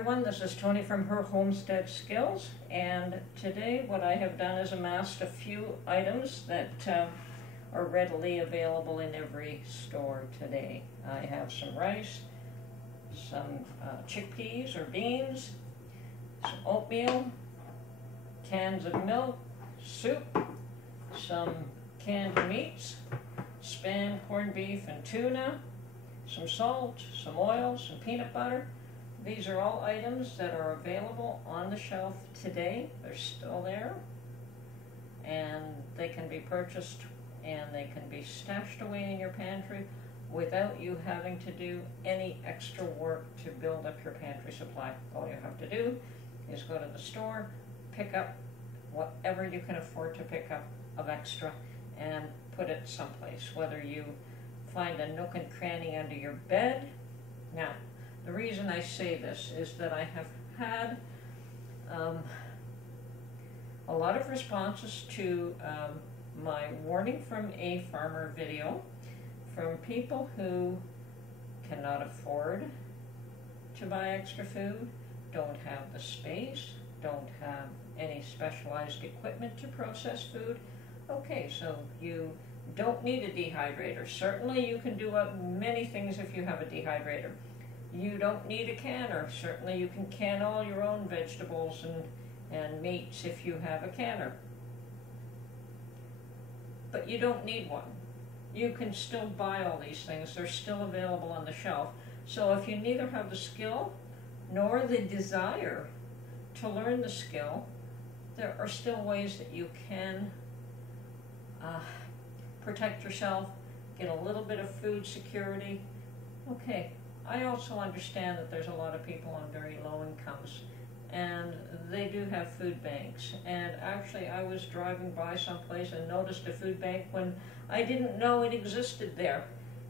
everyone, this is Tony from her Homestead Skills, and today what I have done is amassed a few items that are readily available in every store today. I have some rice, some chickpeas or beans, some oatmeal, cans of milk, soup, some canned meats, Spam, corned beef, and tuna, some salt, some oil, some peanut butter. These are all items that are available on the shelf today. They're still there, and they can be purchased and they can be stashed away in your pantry without you having to do any extra work to build up your pantry supply. All you have to do is go to the store, pick up whatever you can afford to pick up of extra and put it someplace, whether you find a nook and cranny under your bed. Now, the reason I say this is that I have had a lot of responses to my Warning from a Farmer video from people who cannot afford to buy extra food, don't have the space, don't have any specialized equipment to process food. Okay, so you don't need a dehydrator. Certainly you can do many things if you have a dehydrator. You don't need a canner. Certainly you can can all your own vegetables and meats if you have a canner. But you don't need one. You can still buy all these things. They're still available on the shelf. So if you neither have the skill nor the desire to learn the skill, there are still ways that you can protect yourself, get a little bit of food security. Okay. I also understand that there's a lot of people on very low incomes and they do have food banks. And actually I was driving by someplace and noticed a food bank when I didn't know it existed there.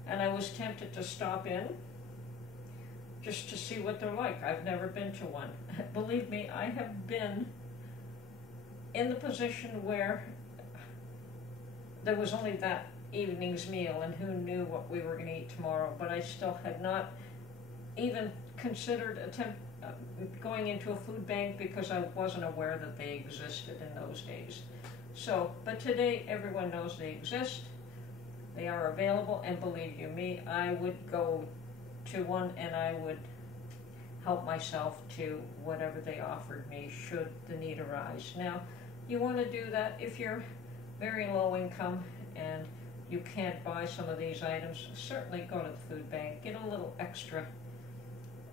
And I was tempted to stop in just to see what they're like. I've never been to one. Believe me, I have been in the position where there was only that evening's meal and who knew what we were going to eat tomorrow, but I still had not even considered going into a food bank because I wasn't aware that they existed in those days. So, but today everyone knows they exist, they are available, and believe you me, I would go to one and I would help myself to whatever they offered me should the need arise. Now, you want to do that if you're very low income and you can't buy some of these items. Certainly go to the food bank, get a little extra,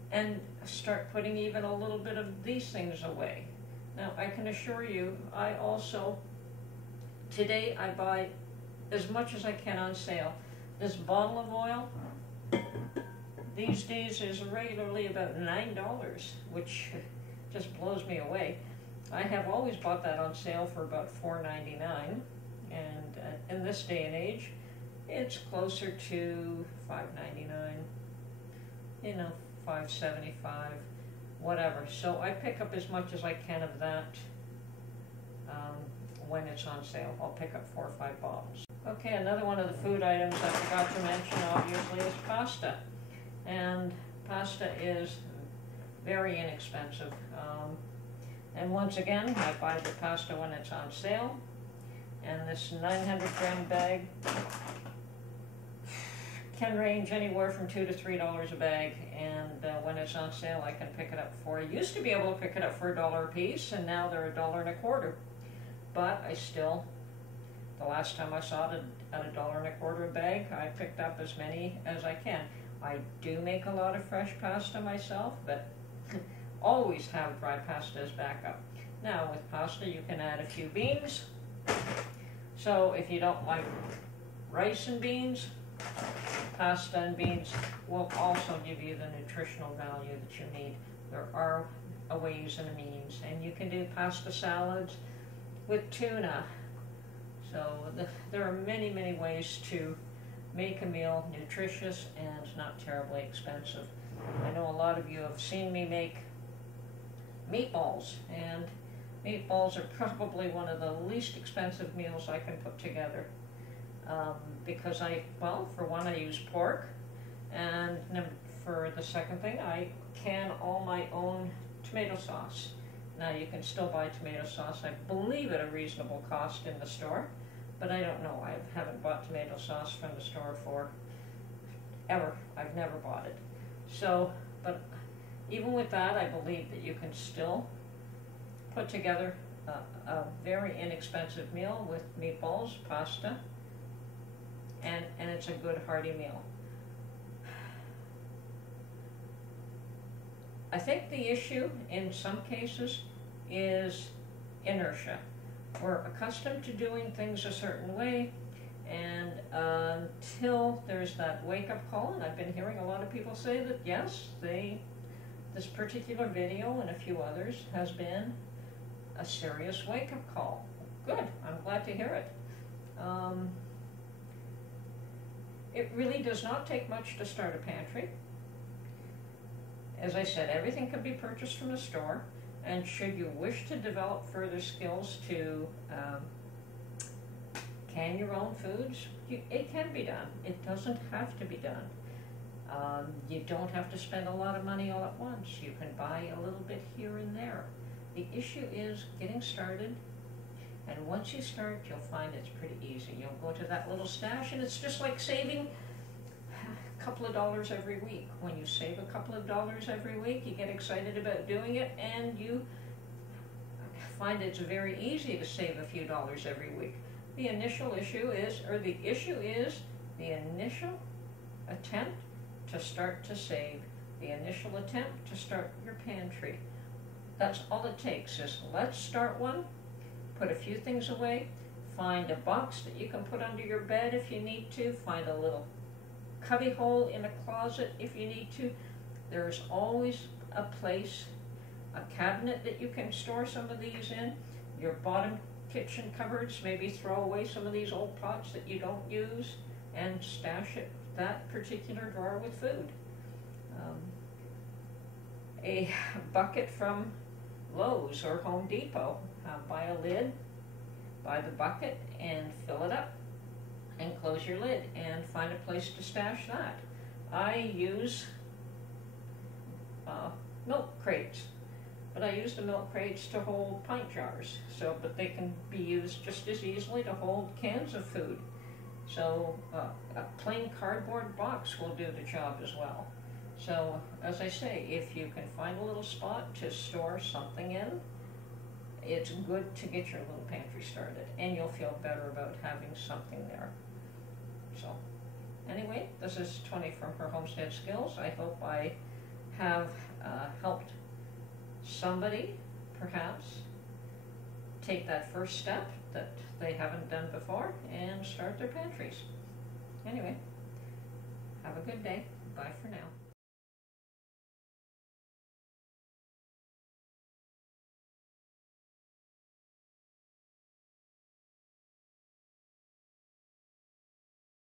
and start putting even a little bit of these things away. Now, I can assure you, I also, today I buy as much as I can on sale. This bottle of oil, these days is regularly about $9, which just blows me away. I have always bought that on sale for about $4.99, and in this day and age, it's closer to $5.99, you know, $5.75, whatever. So I pick up as much as I can of that when it's on sale. I'll pick up 4 or 5 bottles. Okay, another one of the food items I forgot to mention, obviously, is pasta. And pasta is very inexpensive. And once again, I buy the pasta when it's on sale. And this 900-gram bag can range anywhere from $2 to $3 a bag, and when it's on sale I can pick it up for, I used to be able to pick it up for $1 a piece, and now they're $1.25. But I still, the last time I saw it at $1.25 a bag, I picked up as many as I can. I do make a lot of fresh pasta myself, but always have dry pasta as backup. Now with pasta you can add a few beans. So if you don't like rice and beans, pasta and beans will also give you the nutritional value that you need. There are ways and means, and you can do pasta salads with tuna. So there are many, many ways to make a meal nutritious and not terribly expensive. I know a lot of you have seen me make meatballs, and meatballs are probably one of the least expensive meals I can put together. Because for one, I use pork, and for the second thing, I can all my own tomato sauce. Now you can still buy tomato sauce, I believe, at a reasonable cost in the store, but I don't know. I haven't bought tomato sauce from the store for ever. I've never bought it. So, but even with that, I believe that you can still put together a very inexpensive meal with meatballs, pasta, and it's a good hearty meal. I think the issue in some cases is inertia. We're accustomed to doing things a certain way, and until there's that wake-up call, and I've been hearing a lot of people say that yes, this particular video and a few others has been a serious wake-up call. Good, I'm glad to hear it. It really does not take much to start a pantry. As I said, everything can be purchased from the store, and should you wish to develop further skills to can your own foods, it can be done. It doesn't have to be done. You don't have to spend a lot of money all at once. You can buy a little bit here and there. The issue is getting started, and once you start, you'll find it's pretty easy. You'll go to that little stash, and it's just like saving a couple of dollars every week. When you save a couple of dollars every week, you get excited about doing it, and you find it's very easy to save a few dollars every week. The initial issue is, the initial attempt to start to save, the initial attempt to start your pantry. That's all it takes is let's start one, put a few things away, find a box that you can put under your bed if you need to, find a little cubby hole in a closet if you need to. There's always a place, a cabinet that you can store some of these in, your bottom kitchen cupboards, maybe throw away some of these old pots that you don't use and stash it that particular drawer with food. A bucket from Lowe's or Home Depot, buy a lid, buy the bucket and fill it up and close your lid and find a place to stash that. I use milk crates, but I use the milk crates to hold pint jars, but they can be used just as easily to hold cans of food. So a plain cardboard box will do the job as well. So as I say, if you can find a little spot to store something in, it's good to get your little pantry started, and you'll feel better about having something there. So anyway, this is Tony from Her Homestead Skills. I hope I have helped somebody perhaps take that first step that they haven't done before and start their pantries. Anyway, have a good day. Bye for now.